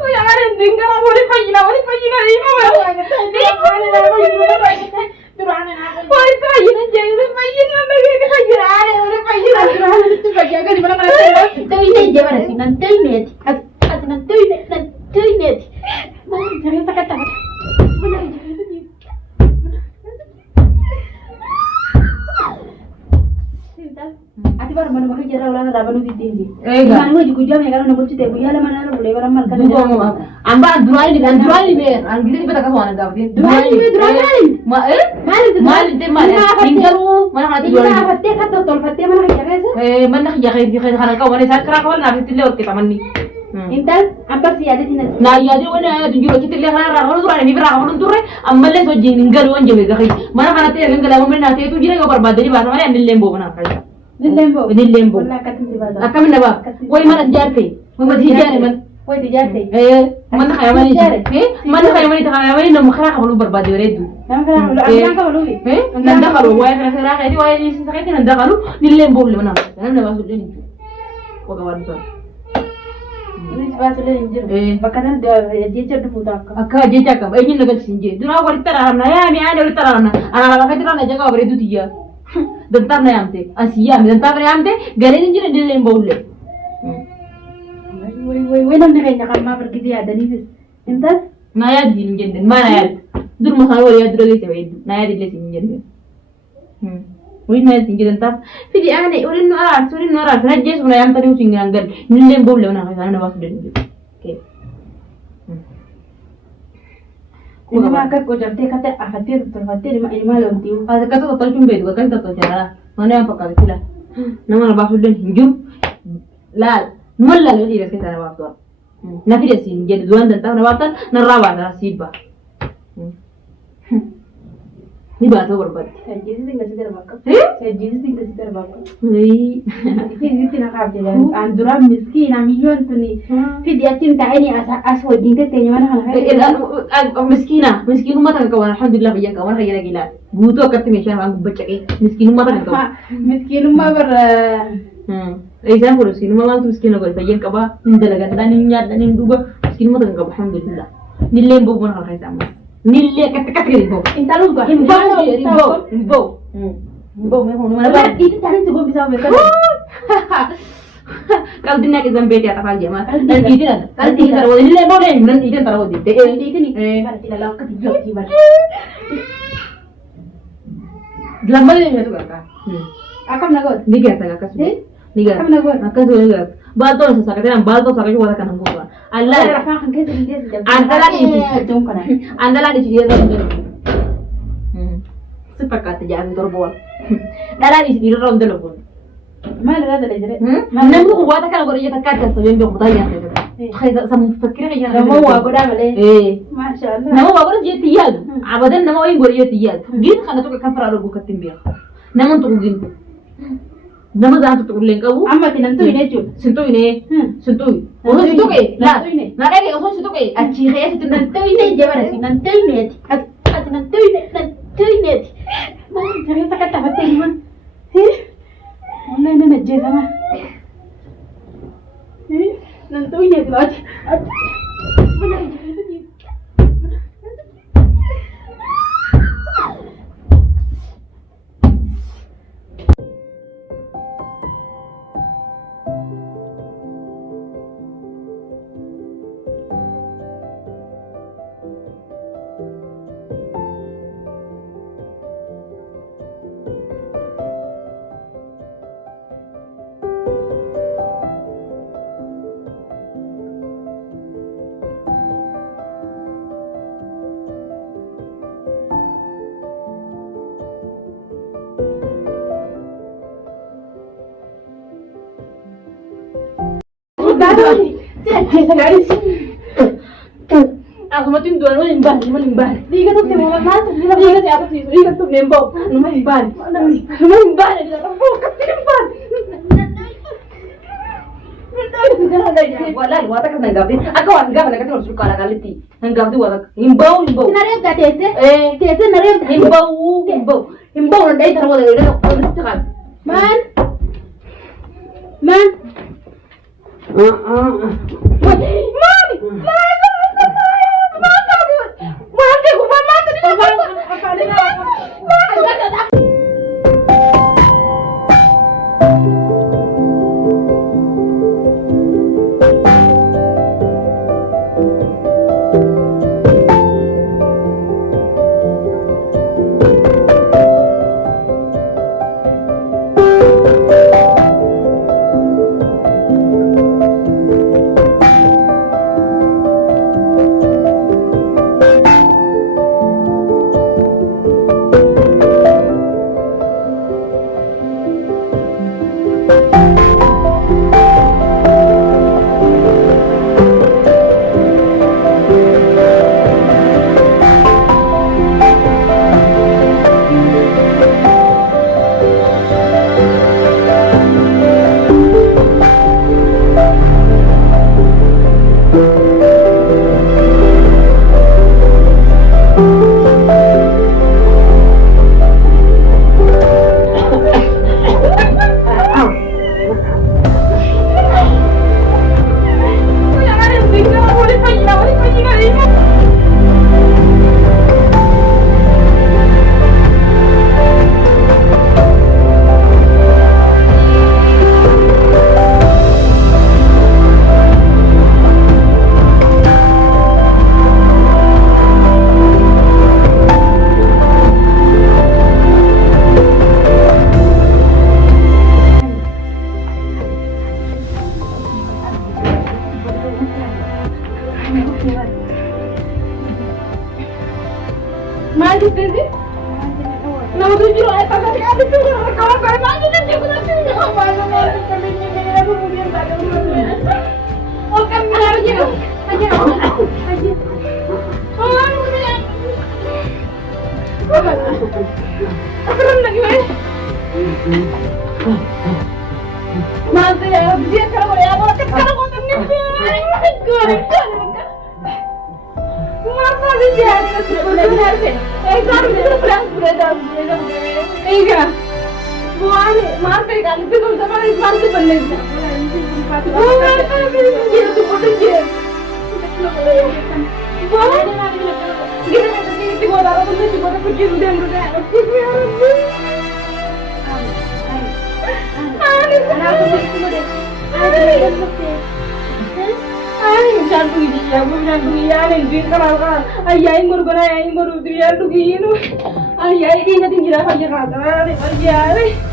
ويا غير الدنجرة ولي فينا ريما ولي فينا جاي ولي فينا نجي فينا على ولي فينا قال بلا ما تويني جبرتي ننتيني ننتيني ما جري سكت ati bar mana makai jara ulang rabanu di tinggi. Mana mau juga jam ya kalau nak cerita buaya lah mana boleh barang mal kan. Amba durani ber, angin itu betul kasuan ada apa? Durani. Mal tinggalu mana hati durani. Mana hati kata tol hati mana kerja sih? Mana kerja karena kau mana saat kerja kau nak cerita lewat kita mani. Intan, apa sih ada di sana? Nah, ya dia mana tunjuk kita lihat orang durani ni berapa orang turun, amal le so tinggalu anje mereka. Mana kan hati yang kalau mana hati itu jadi kau berbeda jadi bahasa mana yang lembo mana kaya. Lembo. Wala katin si bada. Akam na ba? Wai mana jarte. Mama dijare man. Wai dijarte. Mana kaya mani. Mana kaya mani ta kaya mani no makhra ka balu barbadi redu. Nam kaya balu ka balu. Nanda kalu wai kara kaya di wai ni sakati nanda kalu ni lembo le mana. Nam na basu le ni. Ko ka wan so. Ni basu le ni. Bakanan je chadu puta ka. Akka je chaka. Ai ni nagal sinje. Duna wari tara na ya mi ane wari tara na. Ana ba katira na jaga bare du tiya. Dentar na yamte, asiya mi dentar na yamte, gare ni jine dile mbawle. Wai nam ne kaya nakal ma berkiti ada ni bis. Entar? Naya di njende, mana ya? Dur mahal wari ya dur lagi sewa naya di lesi njende. Wai naya di njende dentar. Fidi ane, urin nuara, sana jes una yam tadi ucing anggar, nile mbawle una kaya sana basu dene. Okay. Ini maka kau jangan kata akhirnya terfatir ini malam tiu. Ada kata total cuma itu, kata total cara. Mana yang pakai sila? Nama basu dan hinjum, lal, nulla lagi dia sekarang waktu. Nanti dia sini jadi dua dan tahu nawatan, narawan narasiba. Ni bahasa berbat. Saya jadi tinggal situ terbakar. Ini tidak kalah. Andura miskin, amilyon tu ni. Video cinta ini asal jinta tanya mana hal. Miskin rumah tangga kawan. Alhamdulillah banyak kawan kaya lagi lah. Butuh akat macam orang baca miskin rumah tangga kawan. Miskin rumah Saya pun miskin rumah orang tu miskin orang banyak kawan. Indalagan dan niat dan juga miskin rumah tangga kawan. Alhamdulillah. Nilembu pun hal kaya sama. Nille kat ribo. Intalu gua. Ribo. Mana ba? Itu cari coba bisa mereka. Kalau dinner kita bete atau apa aja mas. Dan itu kan. Kalau itu taruh di lembo deh. Nanti itu taruh di. Itu nih. Kalau tidak lakukan tiga tiba. Lambat ni tu kakak. Akam nagot. Niga tak kakak. Niga. Akam nagot. Kakak tu niga. Balto sa sakit dan balto sakit juga kan angkutan. Allah. Andala di sini ada. Sepakat jangan terbol. Dala di sini rom telepon. Mana ada lagi? Namu kuat kan kalau dia takkan kan sebelum dia bertanya. Saya sama fikir aja. Namu aku dah boleh. Masya Allah. Namu aku dia tiad. Abadan namu ini boleh tiad. Gin kan tu kan pernah aku katim biar. Namu tu gin. Nama jangan tutup link kau. Amma tinantu ini cuy. Sentuh ini. Sentuh. Oh sentuh ke? Nah, nah lagi oh sentuh ke? Aci kaya sentuh tinantu ini jalan tinantu ini. Tinantu ini. Mana jangan tak kata hati man. Mana ini najis sama. Tinantu ini tu aja. Mana Aku matiin dua limbah. Liga tu temu mana tu? Liga siapa sih? Liga tuh nembok. Limbah. Limbah di dalam bukan limbah. Wala wata kan nanggapi. Aku anggap nak kata suka ala kaliti. Nanggapi wata. Himbau. Nare ka tese? Tese nare. Himbau. Himbau nanti taruh dari dalam. Man. Man. Ay, ay, di natin ginagawa niya.